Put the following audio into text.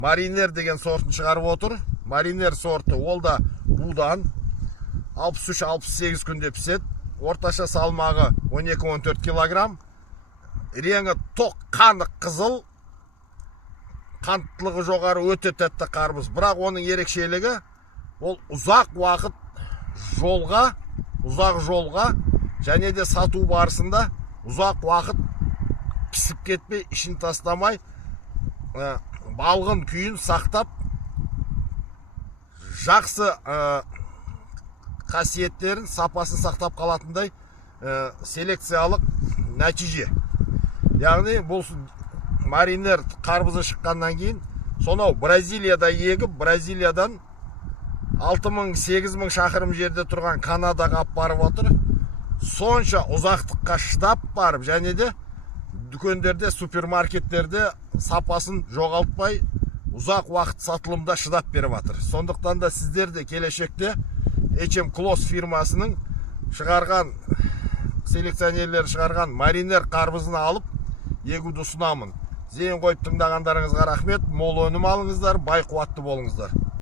Mariner деген сортын шығарып отыр. Mariner сорты ол да будан 63-68 күнде піседі. Орташа салмағы 12-14 килограмм. Реңі тоқ қанық қызыл. Қанттылығы жоғары өте тәтті қарбыз. Бірақ оның ерекшелігі ол ұзақ уақыт жолға және де сату барысында ұзақ уақыт пісіп кетпей, ішін тастамай, балғын күйін сақтап, жақсы қасиеттерін, сапасын сақтап қалатындай селекциялық нәтиже. Яғни бұл Mariner қарбызы шыққаннан кейін, сонау Бразилияда егіп, Бразилиядан 6000-8000 шақырым жерде тұрған Канадаға барып отыр. Сонша ұзақтыққа шыдап барып, және де дүкендерде, супермаркеттерде сапасын жоғалтпай, ұзақ уақыт сатылымда шыдап беріп жатыр. Сондықтан да сіздер де келешекте HM Close фирмасының шығарған, селекционерлер шығарған Mariner қарбызын алып егуді ұсынамын. Зейін қойып тыңдағандарыңызға рахмет, мол өнім алыңыздар, бай қуатты болыңыздар.